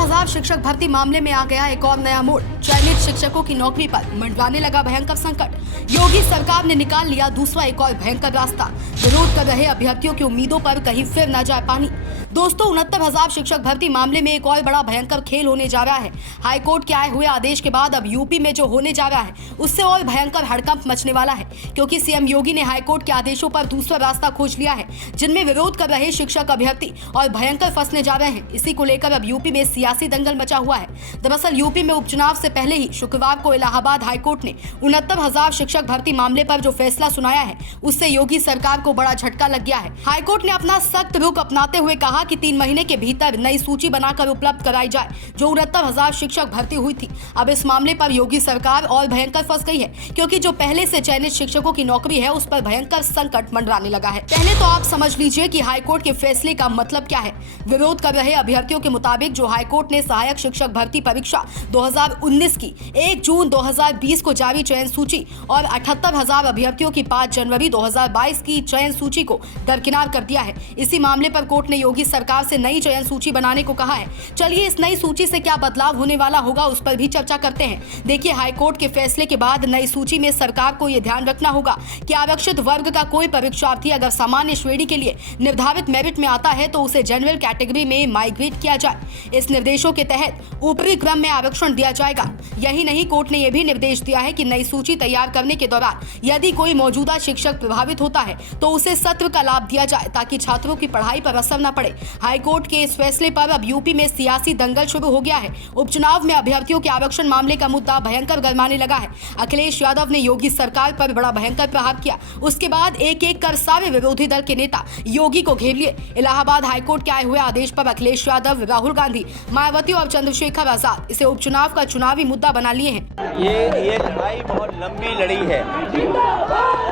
69,000 शिक्षक भर्ती मामले में आ गया एक और नया मोड़। चयनित शिक्षकों की नौकरी पर मंडराने लगा भयंकर संकट। योगी सरकार ने निकाल लिया दूसरा एक और भयंकर रास्ता। विरोध कर रहे अभ्यर्थियों की उम्मीदों पर कहीं फिर न जाए पानी। दोस्तों, 69,000 शिक्षक भर्ती मामले में एक और बड़ा भयंकर खेल होने जा रहा है। हाईकोर्ट के आए हुए आदेश के बाद अब यूपी में जो होने जा रहा है उससे और भयंकर हड़कंप मचने वाला है, क्योंकि सीएम योगी ने हाईकोर्ट के आदेशों पर दूसरा रास्ता खोज लिया है, जिनमें विरोध कर रहे शिक्षक अभ्यर्थी और भयंकर फंसने जा रहे हैं। इसी को लेकर अब यूपी में सियासी दंगल मचा हुआ है। दरअसल यूपी में उपचुनाव से पहले ही शुक्रवार को इलाहाबाद हाईकोर्ट ने 69,000 शिक्षक भर्ती मामले पर जो फैसला सुनाया है उससे योगी सरकार को बड़ा झटका लग गया है। हाईकोर्ट ने अपना सख्त रुख अपनाते हुए कहा कि 3 महीने के भीतर नई सूची बनाकर उपलब्ध कराई जाए, जो 69,000 शिक्षक भर्ती हुई थी। अब इस मामले पर योगी सरकार और भयंकर फंस गई है, क्योंकि जो पहले से चयनित शिक्षकों की नौकरी है उस पर भयंकर संकट मंडराने लगा है। पहले तो आप समझ लीजिए कि हाईकोर्ट के फैसले का मतलब क्या है। विरोध कर रहे अभ्यर्थियों के मुताबिक जो हाईकोर्ट ने सहायक शिक्षक भर्ती परीक्षा 2019 की 1 जून 2020 को जारी चयन सूची और 78,000 अभ्यर्थियों की 5 जनवरी 2022 की चयन सूची को दरकिनार कर दिया है। इसी मामले पर कोर्ट ने योगी सरकार से नई चयन सूची बनाने को कहा है। चलिए इस नई सूची से क्या बदलाव होने वाला होगा उस पर भी चर्चा करते हैं। देखिए, हाईकोर्ट के फैसले के बाद नई सूची में सरकार को यह ध्यान रखना होगा कि आरक्षित वर्ग का कोई परीक्षार्थी अगर सामान्य श्रेणी के लिए निर्धारित मेरिट में आता है तो उसे जनरल कैटेगरी में माइग्रेट किया जाए। इस निर्देशों के तहत ऊपरी क्रम में आरक्षण दिया जाएगा। यही नहीं, कोर्ट ने यह भी निर्देश दिया है कि नई सूची तैयार करने के दौरान यदि कोई मौजूदा शिक्षक प्रभावित होता है तो उसे सत्र का लाभ दिया जाए, ताकि छात्रों की पढ़ाई पर असर न पड़े। हाईकोर्ट के इस फैसले पर अब यूपी में सियासी दंगल शुरू हो गया है। उपचुनाव में अभ्यर्थियों के आरक्षण मामले का मुद्दा भयंकर गरमाने लगा है। अखिलेश यादव ने योगी सरकार पर बड़ा भयंकर प्रहार किया। उसके बाद एक एक कर सारे विरोधी दल के नेता योगी को घेर लिए। इलाहाबाद हाईकोर्ट के आए हुए आदेश पर अखिलेश यादव, राहुल गांधी, मायावती और चंद्रशेखर आजाद इसे उपचुनाव का चुनावी मुद्दा बना लिए हैं। ये लड़ाई बहुत लंबी लड़ी है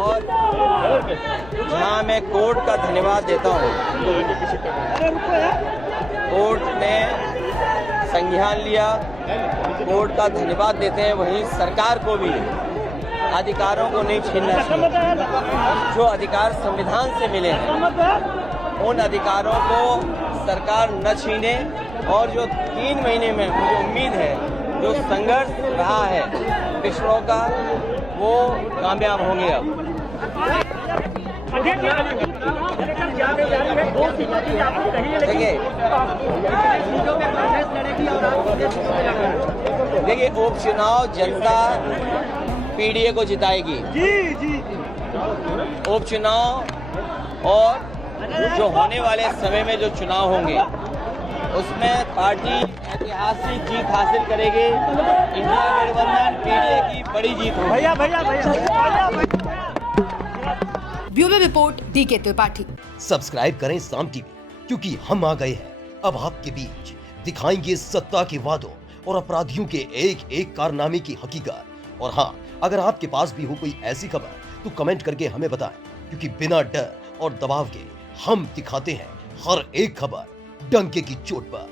और जहां मैं कोर्ट का धन्यवाद देता हूं। कोर्ट ने संज्ञान लिया, कोर्ट का धन्यवाद देते हैं। वहीं सरकार को भी अधिकारों को नहीं छीनना चाहिए। जो अधिकार संविधान से मिले हैं उन अधिकारों को सरकार न छीने, और जो 3 महीने में मुझे उम्मीद है जो संघर्ष रहा है पिछड़ों का वो कामयाब होंगे। अब देखिए, उपचुनाव जनता पीडीए को जिताएगी। उपचुनाव और जो होने वाले समय में जो चुनाव होंगे उसमें पार्टी ऐतिहासिक जीत हासिल करेगी। इंडिया गठबंधन पीडीए की बड़ी जीत होगी। Bureau report, D K Tripathi. Subscribe करें साम टीवी, क्योंकि हम आ गए हैं अब आपके बीच। दिखाएंगे सत्ता के वादों और अपराधियों के एक एक कारनामे की हकीकत। और हाँ, अगर आपके पास भी हो कोई ऐसी खबर तो कमेंट करके हमें बताएं, क्योंकि बिना डर और दबाव के हम दिखाते हैं हर एक खबर डंके की चोट पर।